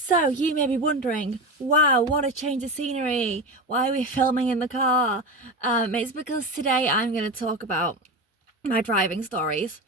So you may be wondering, wow, what a change of scenery. Why are we filming in the car? It's because today I'm going to talk about my driving stories.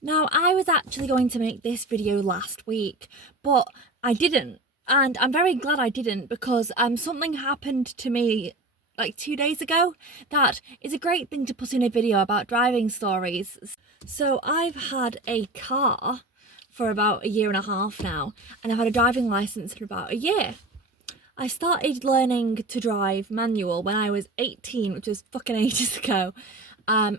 Now, I was actually going to make this video last week, but I didn't. And I'm very glad I didn't because something happened to me like 2 days ago that is a great thing to put in a video about driving stories. So I've had a car for about a year and a half now, and I've had a driving license for about a year. I started learning to drive manual when I was 18, which was fucking ages ago.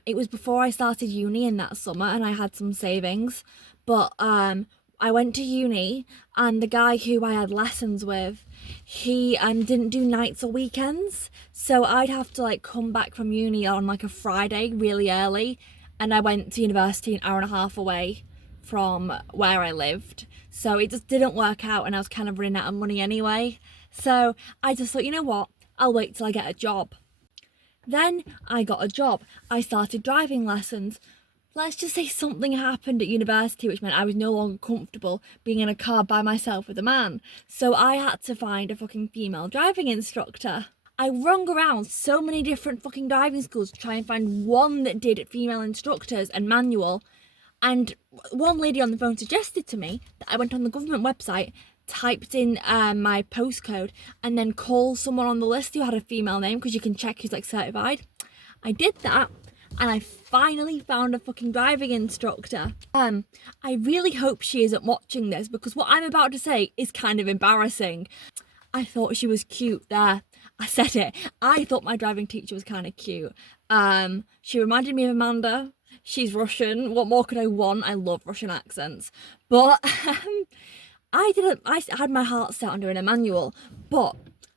It was before I started uni in that summer and I had some savings, but I went to uni and the guy who I had lessons with, he didn't do nights or weekends, so I'd have to like come back from uni on like a Friday really early, and I went to university an hour and a half away from where I lived, so it just didn't work out and I was kind of running out of money anyway. So I just thought, you know what, I'll wait till I get a job. Then I got a job. I started driving lessons. Let's just say something happened at university which meant I was no longer comfortable being in a car by myself with a man. So I had to find a fucking female driving instructor. I rung around so many different fucking driving schools to try and find one that did female instructors and manual. And one lady on the phone suggested to me that I went on the government website, typed in my postcode, and then call someone on the list who had a female name, because you can check who's like certified. I did that and I finally found a fucking driving instructor. I really hope she isn't watching this because what I'm about to say is kind of embarrassing. I thought she was cute there. I said it. I thought my driving teacher was kind of cute. She reminded me of Amanda. She's Russian. What more could I want? I love Russian accents. But I had my heart set on doing a manual, but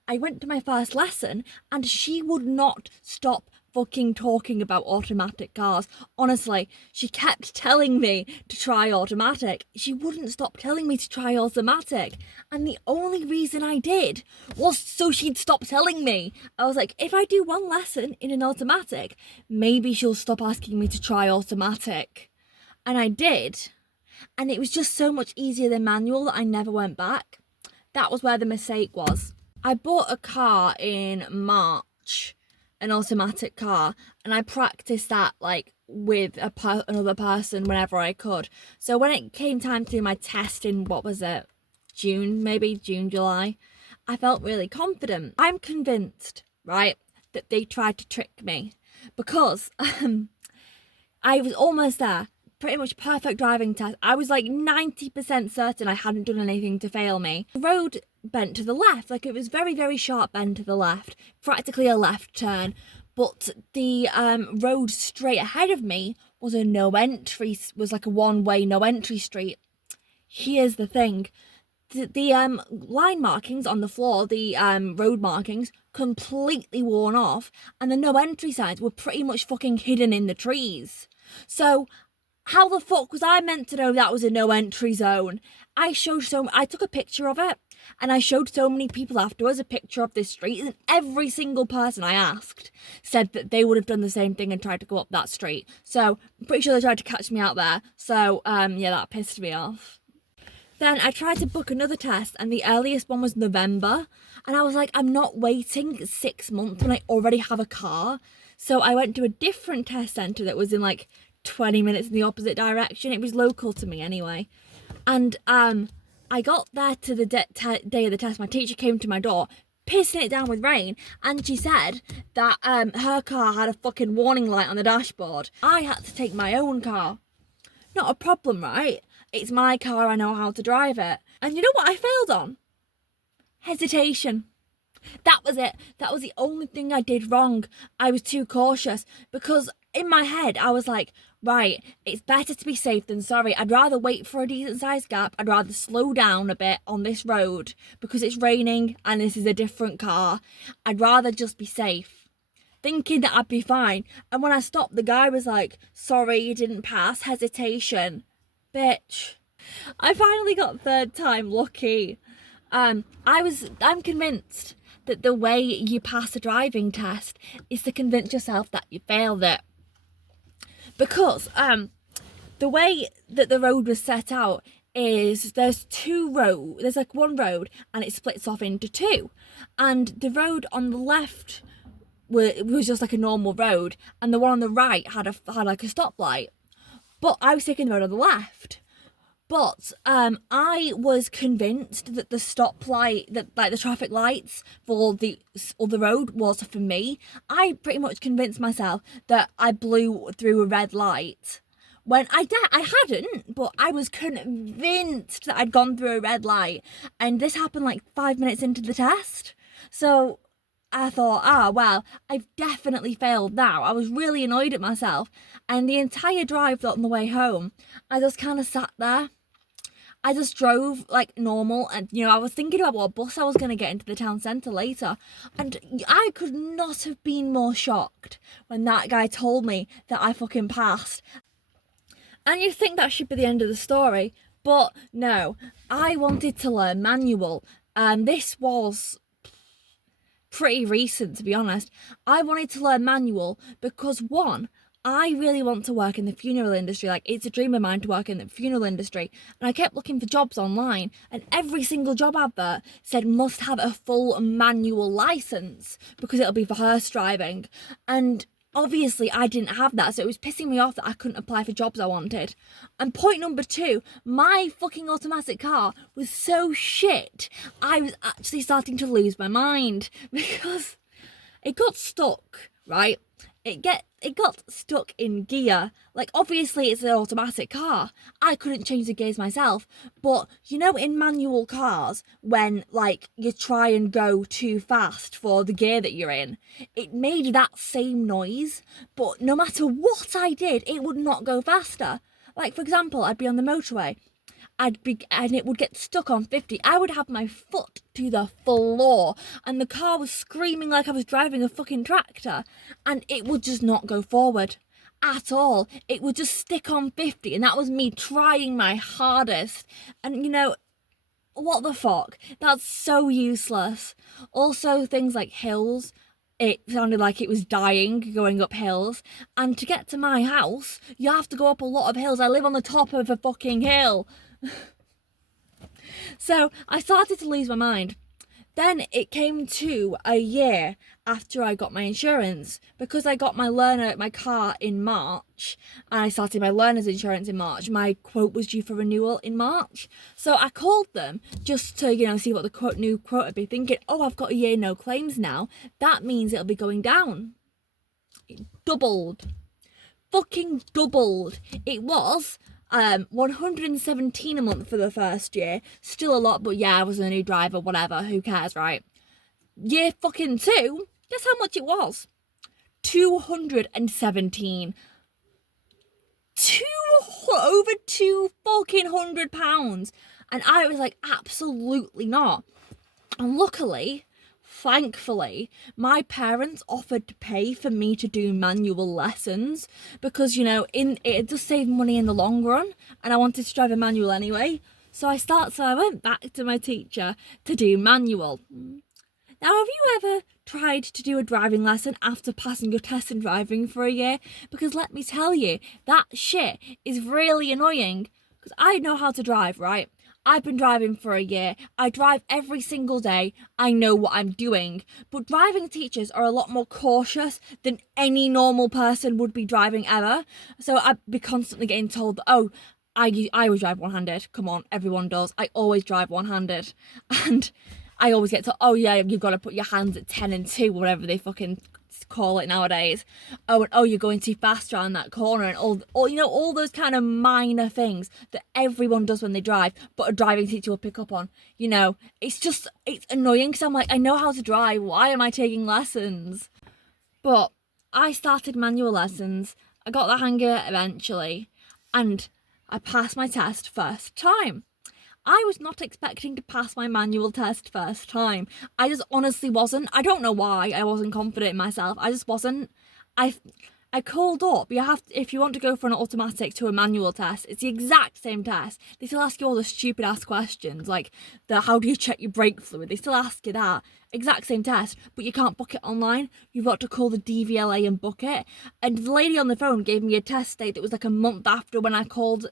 I went to my first lesson and she would not stop fucking talking about automatic cars. Honestly, she kept telling me to try automatic. She wouldn't stop telling me to try automatic. And the only reason I did was so she'd stop telling me. I was like, if I do one lesson in an automatic, maybe she'll stop asking me to try automatic. And I did. And it was just so much easier than manual that I never went back. That was where the mistake was. I bought a car in March, an automatic car, and I practiced that like with another person whenever I could. So when it came time to do my test in, what was it, June, July, I felt really confident. I'm convinced, right, that they tried to trick me because I was almost there. Pretty much perfect driving test. I was like 90% certain I hadn't done anything to fail me. The road bent to the left, like it was very, very sharp bend to the left, practically a left turn, but the road straight ahead of me was a no entry, was like a one-way no entry street. Here's the thing. The line markings on the floor, the road markings, completely worn off, and the no entry signs were pretty much fucking hidden in the trees. So how the fuck was I meant to know that was a no entry zone? I took a picture of it and I showed so many people afterwards a picture of this street, and every single person I asked said that they would have done the same thing and tried to go up that street. So I'm pretty sure they tried to catch me out there. So yeah, that pissed me off. Then I tried to book another test and the earliest one was November. And I was like, I'm not waiting 6 months when I already have a car. So I went to a different test centre that was in like 20 minutes in the opposite direction. It was local to me anyway. And I got there to the day of the test. My teacher came to my door, pissing it down with rain, and she said that her car had a fucking warning light on the dashboard. I had to take my own car. Not a problem, right? It's my car, I know how to drive it. And you know what I failed on? Hesitation. That was it. That was the only thing I did wrong. I was too cautious because in my head I was like, right, it's better to be safe than sorry. I'd rather wait for a decent sized gap. I'd rather slow down a bit on this road because it's raining and this is a different car. I'd rather just be safe, thinking that I'd be fine. And when I stopped, the guy was like, sorry, you didn't pass, hesitation. Bitch. I finally got third time lucky. I'm convinced that the way you pass a driving test is to convince yourself that you failed it. Because the way that the road was set out, is there's like one road and it splits off into two, and the road on the left was just like a normal road, and the one on the right had like a stoplight. But I was taking the road on the left. But I was convinced that the stoplight, that like the traffic lights for the other road was for me. I pretty much convinced myself that I blew through a red light when I hadn't, but I was convinced that I'd gone through a red light, and this happened like 5 minutes into the test. So I thought, well, I've definitely failed now. I was really annoyed at myself, and the entire drive on the way home, I just kind of sat there. I just drove like normal, and I was thinking about what bus I was going to get into the town centre later, and I could not have been more shocked when that guy told me that I fucking passed. And you'd think that should be the end of the story, but no, I wanted to learn manual, and this was pretty recent, to be honest. I wanted to learn manual because, one, I really want to work in the funeral industry. Like, it's a dream of mine to work in the funeral industry. And I kept looking for jobs online, and every single job advert said must have a full manual license because it'll be for hearse driving. And obviously I didn't have that, so it was pissing me off that I couldn't apply for jobs I wanted. And point number two, my fucking automatic car was so shit, I was actually starting to lose my mind because it got stuck, right? It got stuck in gear. Like, obviously it's an automatic car. I couldn't change the gears myself. But in manual cars, when like you try and go too fast for the gear that you're in, it made that same noise. But no matter what I did, it would not go faster. Like, for example, I'd be on the motorway. And it would get stuck on 50. I would have my foot to the floor, and the car was screaming like I was driving a fucking tractor, and it would just not go forward at all. It would just stick on 50, and that was me trying my hardest. And what the fuck? That's so useless. Also, things like hills. It sounded like it was dying going up hills, and to get to my house, you have to go up a lot of hills. I live on the top of a fucking hill. So I started to lose my mind. Then it came to a year after I got my insurance, because I got my car in March, and I started my learner's insurance in March. My quote was due for renewal in March. So I called them just to, see what the new quote would be, thinking, I've got a year no claims now. That means it'll be going down. It doubled. Fucking doubled. It was 117 a month for the first year. Still a lot, but yeah, I was a new driver, whatever, who cares, right? Year fucking two, guess how much it was? 217. Over £200. And I was like, absolutely not. And luckily, thankfully, my parents offered to pay for me to do manual lessons because, it does save money in the long run, and I wanted to drive a manual anyway. So I went back to my teacher to do manual. Now, have you ever tried to do a driving lesson after passing your test in driving for a year? Because let me tell you, that shit is really annoying, because I know how to drive, right? I've been driving for a year. I drive every single day. I know what I'm doing. But driving teachers are a lot more cautious than any normal person would be driving ever. So I'd be constantly getting told, I always drive one-handed. Come on, everyone does. I always drive one-handed. And I always get told, you've got to put your hands at 10 and 2, whatever they fucking call it nowadays. You're going too fast around that corner, and all those kind of minor things that everyone does when they drive, but a driving teacher will pick up on. It's annoying, because I'm like, I know how to drive. Why am I taking lessons? But I started manual lessons. I got the hang of it eventually, and I passed my test first time. I was not expecting to pass my manual test first time. I just honestly wasn't. I don't know why I wasn't confident in myself. I just wasn't. I called up. If you want to go from an automatic to a manual test, it's the exact same test. They still ask you all the stupid ass questions, like how do you check your brake fluid? They still ask you that. Exact same test, but you can't book it online. You've got to call the DVLA and book it. And the lady on the phone gave me a test date that was like a month after when I called.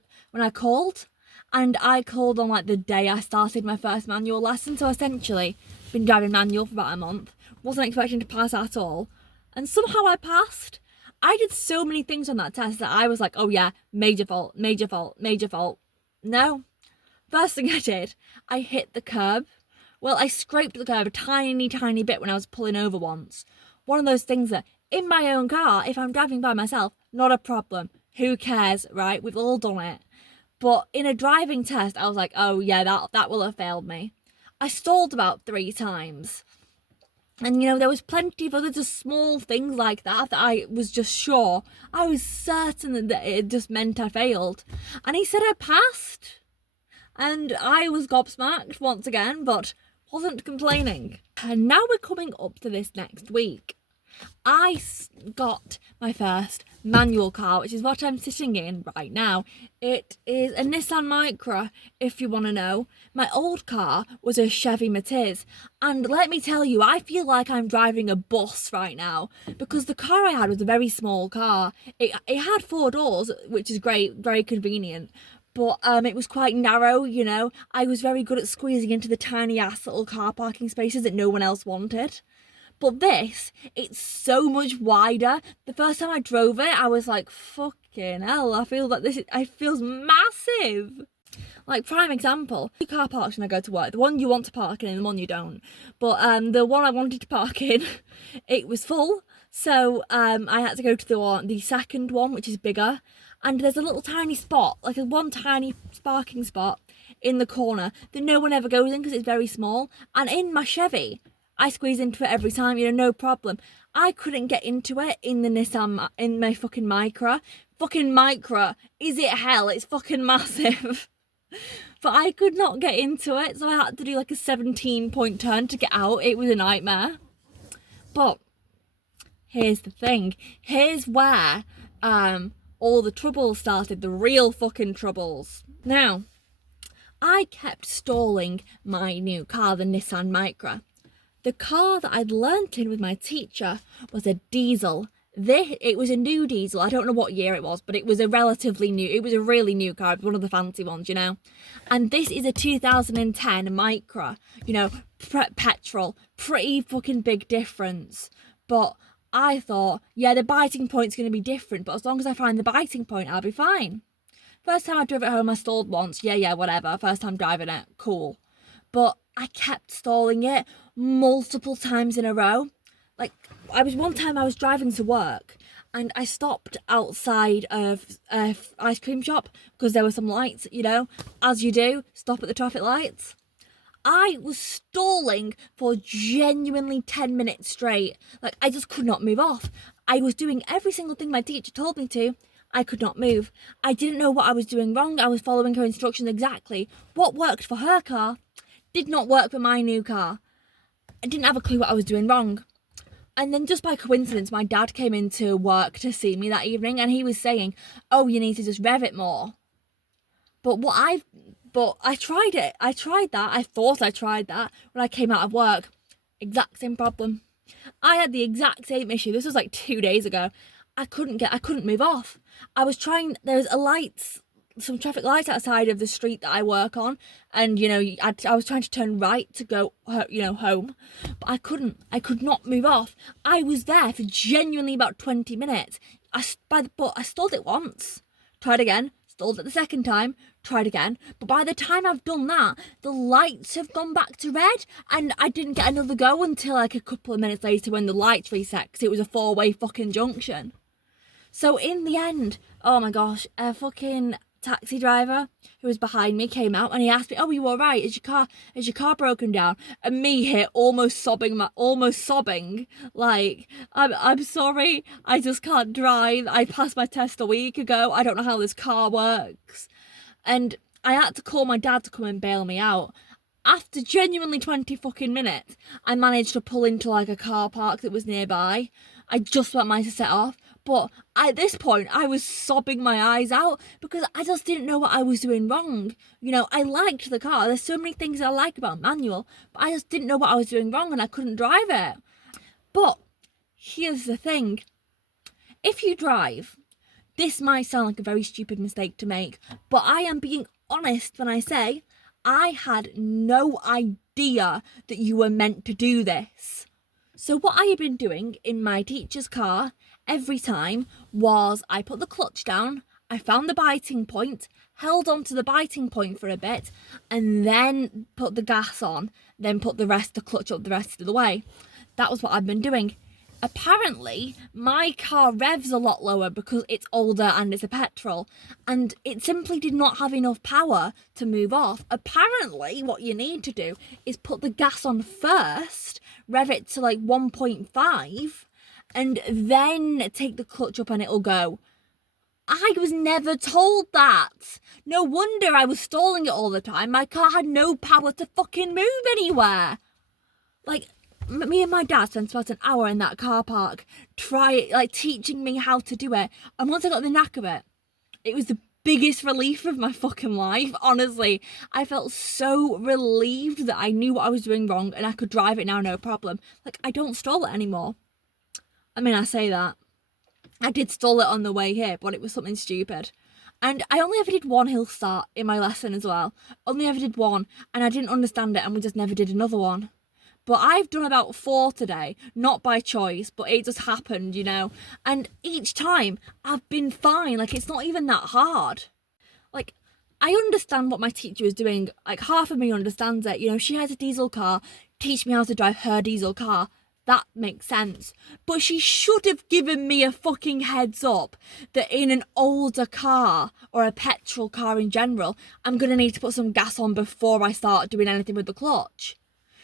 and I called on like the day I started my first manual lesson. So essentially, been driving manual for about a month. Wasn't expecting to pass at all, and somehow I passed. I did so many things on that test that I was like, oh yeah, major fault, major fault, major fault. No. First thing I did, I hit the curb. Well, I scraped the curb a tiny, tiny bit when I was pulling over once. One of those things that, in my own car, if I'm driving by myself, not a problem. Who cares, right? We've all done it. But in a driving test, I was like, oh yeah, that will have failed me. I stalled about 3 times. And there was plenty of other just small things like that I was just sure. I was certain that it just meant I failed. And he said I passed. And I was gobsmacked once again, but wasn't complaining. And now we're coming up to this next week. I got my first manual car, which is what I'm sitting in right now. It is a Nissan Micra, if you want to know. My old car was a Chevy Matiz, and let me tell you, I feel like I'm driving a bus right now, because the car I had was a very small car. It had 4 doors, which is great, very convenient. But it was quite narrow, I was very good at squeezing into the tiny ass little car parking spaces that no one else wanted. But this, it's so much wider. The first time I drove it, I was like, fucking hell, I feel like it feels massive. Like, prime example, 2 car parks when I go to work. The one you want to park in and the one you don't. But the one I wanted to park in, it was full. So I had to go to the second one, which is bigger. And there's a little tiny spot, like one tiny parking spot in the corner that no one ever goes in because it's very small. And in my Chevy, I squeeze into it every time, no problem. I couldn't get into it in the Nissan, in my fucking Micra. Fucking Micra, is it hell? It's fucking massive. But I could not get into it, so I had to do like a 17-point turn to get out. It was a nightmare. But here's the thing. Here's where all the troubles started, the real fucking troubles. Now, I kept stalling my new car, the Nissan Micra. The car that I'd learnt in with my teacher was a diesel. It was a new diesel. I don't know what year it was, but it was a really new car. It was one of the fancy ones, And this is a 2010 Micra, petrol. Pretty fucking big difference. But I thought, yeah, the biting point's going to be different, but as long as I find the biting point, I'll be fine. First time I drove it home, I stalled once. Yeah, whatever. First time driving it, cool. But I kept stalling it multiple times in a row. Like, one time I was driving to work and I stopped outside of an ice cream shop because there were some lights, as you do, stop at the traffic lights. I was stalling for genuinely 10 minutes straight. Like, I just could not move off. I was doing every single thing my teacher told me to. I could not move. I didn't know what I was doing wrong. I was following her instructions exactly. What worked for her car did not work for my new car. I didn't have a clue what I was doing wrong. And then just by coincidence, my dad came into work to see me that evening and he was saying, oh, you need to just rev it more. But I tried it. I tried that. I thought I tried that when I came out of work. Exact same problem. I had the exact same issue. This was like 2 days ago. I couldn't move off. I was trying, there's some traffic lights outside of the street that I work on, and I was trying to turn right to go home, but I could not move off. I was there for genuinely about 20 minutes. I stalled it once, tried again, stalled it the second time, tried again, but by the time I've done that, the lights have gone back to red, and I didn't get another go until like a couple of minutes later when the lights reset, because it was a 4-way fucking junction. So in the end, oh my gosh, a fucking taxi driver who was behind me came out and he asked me, oh, are you all right? Is your car broken down? And me here almost sobbing, like, I'm sorry, I just can't drive. I passed my test a week ago. I don't know how this car works. And I had to call my dad to come and bail me out. After genuinely 20 fucking minutes, I managed to pull into like a car park that was nearby. I just about managed to set off. But at this point, I was sobbing my eyes out because I just didn't know what I was doing wrong. I liked the car. There's so many things I like about manual, but I just didn't know what I was doing wrong and I couldn't drive it. But here's the thing. If you drive, this might sound like a very stupid mistake to make, but I am being honest when I say I had no idea that you were meant to do this. So what I had been doing in my teacher's car every time was I put the clutch down, I found the biting point, held on to the biting point for a bit, and then put the gas on, then put the clutch up the rest of the way. That was what I've been doing. Apparently, my car revs a lot lower because it's older and it's a petrol, and it simply did not have enough power to move off. Apparently, what you need to do is put the gas on first, rev it to like 1.5, and then take the clutch up and it'll go. I was never told that. No wonder I was stalling it all the time. My car had no power to fucking move anywhere. Like, me and my dad spent about an hour in that car park teaching me how to do it. And once I got the knack of it, it was the biggest relief of my fucking life. Honestly, I felt so relieved that I knew what I was doing wrong and I could drive it now, no problem. Like, I don't stall it anymore. I mean, I say that. I did stall it on the way here, but it was something stupid. And I only ever did one hill start in my lesson as well. Only ever did one, and I didn't understand it, and we just never did another one. But I've done about 4 today, not by choice, but it just happened, you know. And each time I've been fine. Like, it's not even that hard. Like, I understand what my teacher is doing. Like, half of me understands it. You know, she has a diesel car. Teach me how to drive her diesel car. That makes sense. But she should have given me a fucking heads up that in an older car, or a petrol car in general, I'm going to need to put some gas on before I start doing anything with the clutch.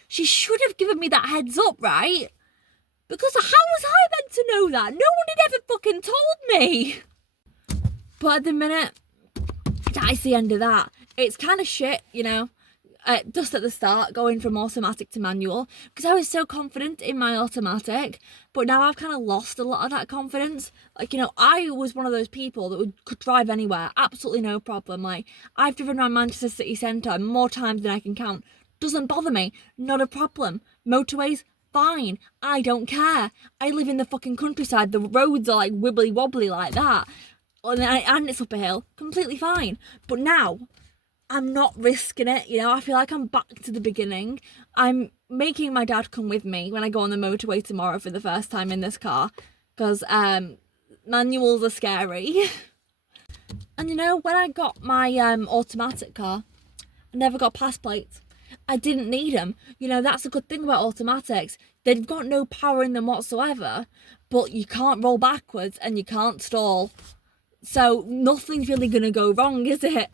She should have given me that heads up, right? Because how was I meant to know that? No one had ever fucking told me. But at the minute, that is the end of that. It's kind of shit, you know. Just at the start, going from automatic to manual, because I was so confident in my automatic, but now I've kind of lost a lot of that confidence. Like, you know, I was one of those people that could drive anywhere, absolutely no problem. Like, I've driven around Manchester city centre more times than I can count. Doesn't bother me, not a problem. Motorways, fine, I don't care. I live in the fucking countryside, the roads are like wibbly wobbly like that, and it's up a hill, completely fine. But now, I'm not risking it, you know. I feel like I'm back to the beginning. I'm making my dad come with me when I go on the motorway tomorrow for the first time in this car, because manuals are scary. And you know, when I got my automatic car, I never got pass plates. I didn't need them. You know, that's a good thing about automatics. They've got no power in them whatsoever, but you can't roll backwards and you can't stall. So nothing's really going to go wrong, is it?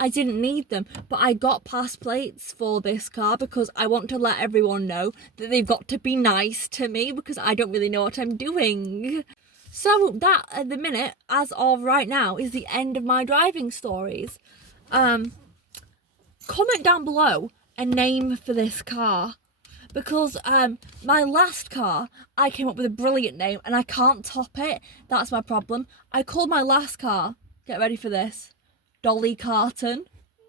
I didn't need them, but I got pass plates for this car because I want to let everyone know that they've got to be nice to me because I don't really know what I'm doing. So that, at the minute, as of right now, is the end of my driving stories. Comment down below a name for this car, because my last car, I came up with a brilliant name and I can't top it. That's my problem. I called my last car, get ready for this, Dolly Carton.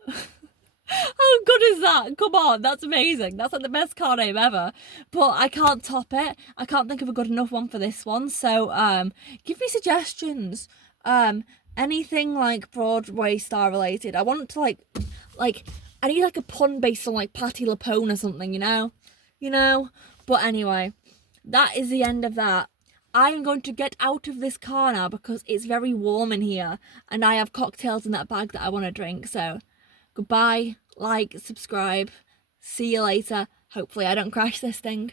How good is that? Come on, that's amazing. That's like the best car name ever. But I can't top it. I can't think of a good enough one for this one. So give me suggestions. Anything like Broadway star related. I want to like I need like a pun based on like Patti LuPone or something, you know. But anyway, that is the end of that. I'm going to get out of this car now because it's very warm in here and I have cocktails in that bag that I want to drink. So goodbye, like, subscribe, see you later. Hopefully I don't crash this thing.